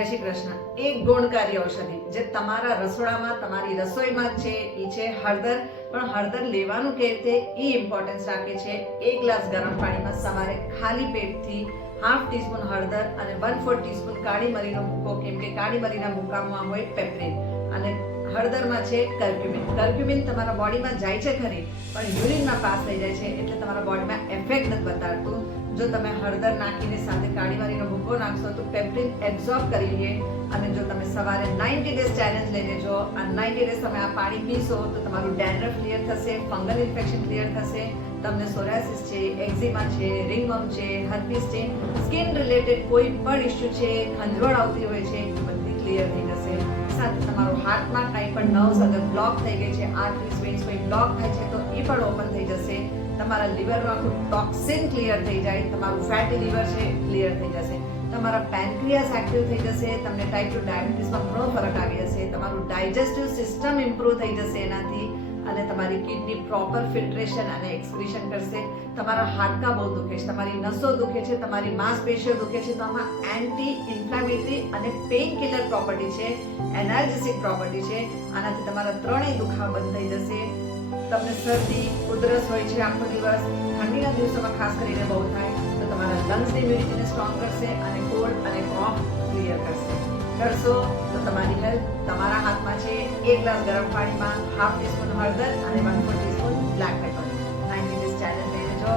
જય શ્રી કૃષ્ણ. એક ગુણકારી ઔષધિ જે તમારા રસોડામાં તમારી રસોઈમાં જ છે એ છે હળદર. પણ હળદર લેવાનું કેવી રીતે એ ઇમ્પોર્ટન્સ રાખે છે. 1 ગ્લાસ ગરમ પાણીમાં સવારે ખાલી પેટથી હાફ ટીસ્પૂન હળદર અને 1/4 ટીસ્પૂન કાળી મરીનો ભૂકો, કેમ કે કાળી મરીના ભૂકામાં હોય પેપ્રિન અને હળદરમાં છે કર્ક્યુમિન. કર્ક્યુમિન તમારા બોડીમાં જાય છે ખરી, પણ યુરિનમાં પાસ થઈ જાય છે, એટલે તમારા બોડીમાં એફેક્ટ નથી બતાડતું. જો તમે હળદર નાખીને સાથે કાળી મરીનો ભૂકો નાખશો તો પેપ્રિન એબ્ઝોર્બ કરી લે. અને જો તમે સવારે 90 ડેઝ ચેલેન્જ લઈ લેજો, આ 90 ડેઝ તમે આ પાણી પીશો તો તમારું ડેન્ડ્રફ ક્લિયર થશે, ફંગલ ઇન્ફેક્શન ક્લિયર થશે, તમને સોરાયસિસ છે, એક્ઝિમા છે, રિંગવર્મ છે, હર્પીસ છે, સ્કિન રિલેટેડ કોઈ પણ ઇશ્યુ છે, ખંજવાળ આવતી હોય છે, એ બધી ક્લિયર થઈ જશે. સાથે તમારો હાર્ટમાં કાંઈ પણ નર્વ્સ અગર બ્લોક થઈ ગઈ છે, આર્ટરીઝ વેન્સ કોઈ બ્લોક થાય છે તો એ પણ ઓપન થઈ જશે. તમારા લીવરનું આખું ટોક્સિન ક્લિયર થઈ જાય, તમારું ફેટી લીવર છે ક્લિયર થઈ જશે, તમારા પેન્ક્રિયાસ એક્ટિવ થઈ જશે, તમને ટાઈપ 2 ડાયાબિટીસમાં ઘણો ફરક આવી જશે, તમારું ડાયજેસ્ટિવ સિસ્ટમ ઇમ્પ્રૂવ થઈ જશે એનાથી, અને તમારી કિડની પ્રોપર ફિલ્ટ્રેશન અને એક્સક્રીશન કરશે. તમારા હાડકાં બહુ દુખે છે, તમારી નસો દુખે છે, તમારી માંસપેશીઓ દુખે છે, તો આમાં એન્ટી ઇન્ફ્લેમેટરી અને પેઇન કિલર પ્રોપર્ટી છે, એનર્જેટિક પ્રોપર્ટી છે. આનાથી તમારા ત્રણેય દુખાવા બંધ થઈ જશે. તમને શરદી ઉધરસ હોય છે આખો દિવસ, ઠંડીના દિવસોમાં ખાસ કરીને બહુ થાય, તો તમારા લંગ્સની ઇમ્યુનિટીને સ્ટ્રોંગ કરશે અને કોલ્ડ અને કોફ ક્લિયર કરશો તો તમારી હેલ્થ તમારા હાથમાં છે. 1 ગ્લાસ ગરમ પાણીમાં હાફ ટીસ્પૂન હળદર અને 1/4 teaspoon black paper. 90 days challenge લઈ લેજો.